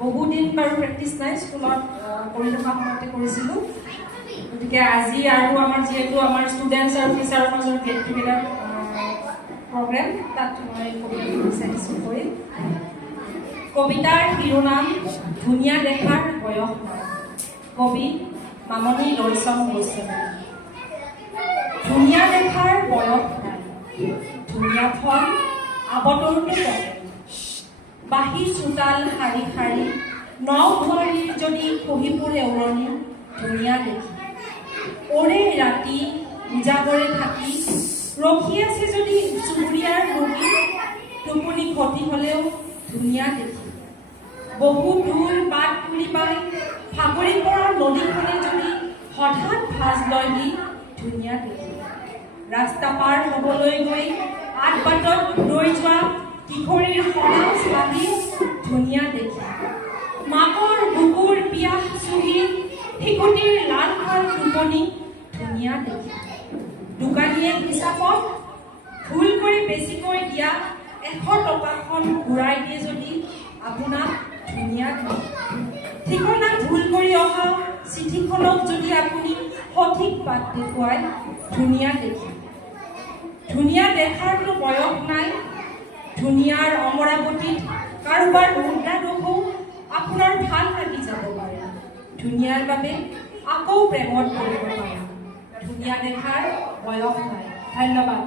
বহুদিন বাৰু প্ৰেক্টিছ নাই, স্কুলত কৰি থকা সময়তে কৰিছিলোঁ। গতিকে আজি আৰু আমাৰ যিহেতু আমাৰ ষ্টুডেণ্টছ আৰু টিচাৰৰ মাজৰ গেট টুগেডাৰ প্ৰগ্ৰেম, তাত মই কবিতাটো বিচাৰিছোঁ কৰি। কবিতাৰ শিৰোনাম ধুনীয়া দেখাৰ বয়স নাই। কবি মামণি ৰয়ছম গোস্বামী। ধুনীয়া দেখাৰ বয়স নাই, ধুনীয়া ফল আবতৰটো পৰে। বাঁহী চোতাল শাৰী শাৰী, ন বোৱাৰীৰ যদি খহি পৰে উৰণি, ধুনীয়া দেখি। ওৰে ৰাতি উজাগৰে থাকি, ৰখি আছে যদি চুবুৰীয়াৰ ৰোগী, টোপনি ক্ষতি হ'লেও ধুনীয়া দেখি। বহু দূৰ বাট তুলি পাই ভাগৰি পৰা নদীখনে যদি হঠাৎ ভাজ লয়হি, ধুনীয়া দেখি। ৰাস্তা পাৰ হ'বলৈ গৈ আঠ বাটত ৰৈ যোৱা কিশোৰীৰ সৰাজ লাগি, ধুনীয়া দেখি। মাকৰ বুকুৰ পিয়াহ চুহি শিশুটিৰ লাল খাল টোপনি, ধুনীয়া দেখি। দোকানীয়ে হিচাপত ভুল কৰি বেছিকৈ দিয়া 100 টকাখন ঘূৰাই দিয়ে যদি আপোনাক, ধুনীয়া দেখি। ঠিকনা ভুল কৰি অহা চিঠিখনক যদি আপুনি সঠিক বাট দেখুৱায়, ধুনীয়া দেখি। ধুনীয়া দেখাৰতো বয়স নাই, ধুনীয়াৰ অমৰাৱতীত কাৰোবাৰ মুদ্ৰা দোষো আপোনাৰ ভাল লাগি যাব পাৰে। ধুনীয়াৰ বাবে আকৌ প্ৰেমত পৰিব পাৰে। ধুনীয়া দেখাৰ বয়স নাই। ধন্যবাদ।